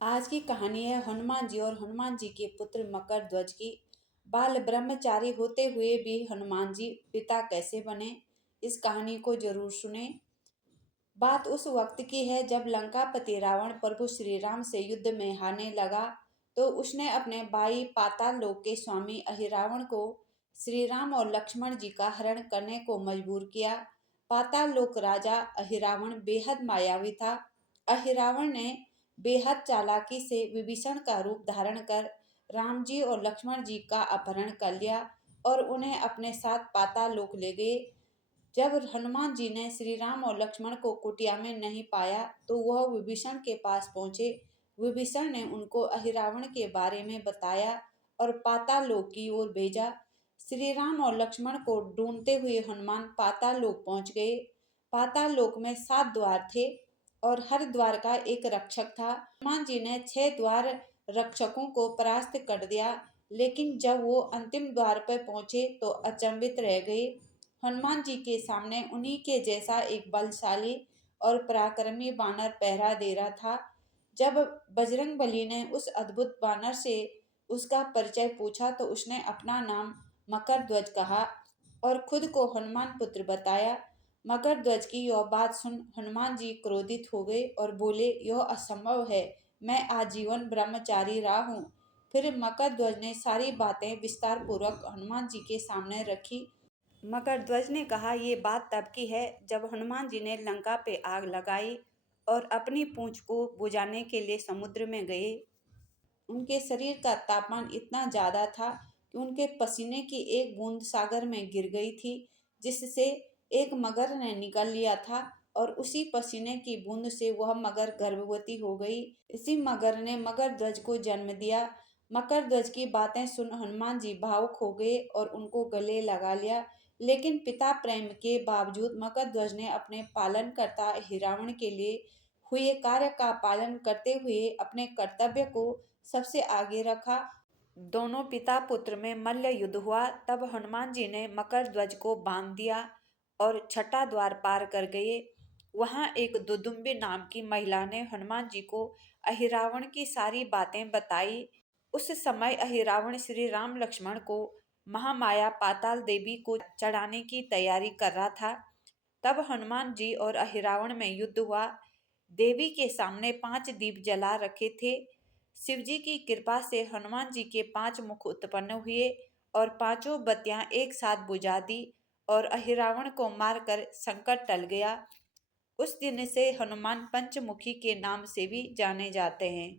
आज की कहानी है हनुमान जी और हनुमान जी के पुत्र मकर ध्वज की। बाल ब्रह्मचारी होते हुए भी हनुमान जी पिता कैसे बने, इस कहानी को जरूर सुने। बात उस वक्त की है जब लंकापति रावण प्रभु श्री राम से युद्ध में हारने लगा, तो उसने अपने भाई पाताल लोक के स्वामी अहिरावण को श्री राम और लक्ष्मण जी का हरण करने को मजबूर किया। पाताल लोक राजा अहिरावण बेहद मायावी था। अहिरावण ने बेहद चालाकी से विभीषण का रूप धारण कर राम जी और लक्ष्मण जी का अपहरण कर लिया और उन्हें अपने साथ पाताल लोक ले गए। जब हनुमान जी ने श्री राम और लक्ष्मण को कुटिया में नहीं पाया, तो वह विभीषण के पास पहुंचे। विभीषण ने उनको अहिरावण के बारे में बताया और पाताल लोक की ओर भेजा। श्री राम और लक्ष्मण को ढूंढते हुए हनुमान पाताल लोक पहुंच गए। पाताल लोक में 7 द्वार थे और हर द्वार का एक रक्षक था। हनुमान जी ने 6 द्वार रक्षकों को परास्त कर दिया, लेकिन जब वो अंतिम द्वार पर पहुंचे तो अचंभित रह गए। हनुमान जी के सामने उन्हीं के जैसा एक बलशाली और पराक्रमी बानर पहरा दे रहा था। जब बजरंगबली ने उस अद्भुत बानर से उसका परिचय पूछा, तो उसने अपना नाम मकर ध्वज कहा और खुद को हनुमान पुत्र बताया। मकर ध्वज की यह बात सुन हनुमान जी क्रोधित हो गए और बोले, यह असंभव है, मैं आजीवन ब्रह्मचारी रहा हूँ। फिर मकर ध्वज ने सारी बातें विस्तार पूर्वक हनुमान जी के सामने रखी। मकर ध्वज ने कहा, ये बात तब की है जब हनुमान जी ने लंका पे आग लगाई और अपनी पूंछ को बुझाने के लिए समुद्र में गए। उनके शरीर का तापमान इतना ज्यादा था कि उनके पसीने की एक बूंद सागर में गिर गई थी, जिससे एक मगर ने निकल लिया था और उसी पसीने की बूंद से वह मगर गर्भवती हो गई। इसी मगर ने मकर ध्वज को जन्म दिया। मकर ध्वज की बातें सुन हनुमान जी भावुक हो गए और उनको गले लगा लिया। लेकिन पिता प्रेम के बावजूद मकर ध्वज ने अपने पालनकर्ता हिरावण के लिए हुए कार्य का पालन करते हुए अपने कर्तव्य को सबसे आगे रखा। दोनों पिता पुत्र में मल्ल युद्ध हुआ। तब हनुमान जी ने मकर ध्वज को बांध दिया और छठा द्वार पार कर गए। वहां एक दुदुम्बी नाम की महिला ने हनुमान जी को अहिरावण की सारी बातें बताई। उस समय अहिरावण श्री राम लक्ष्मण को महामाया पाताल देवी को चढ़ाने की तैयारी कर रहा था। तब हनुमान जी और अहिरावण में युद्ध हुआ। देवी के सामने 5 दीप जला रखे थे। शिव जी की कृपा से हनुमान जी के 5 मुख उत्पन्न हुए और पांचों बत्तियां एक साथ बुझा दी और अहिरावण को मारकर संकट टल गया। उस दिन से हनुमान पंचमुखी के नाम से भी जाने जाते हैं।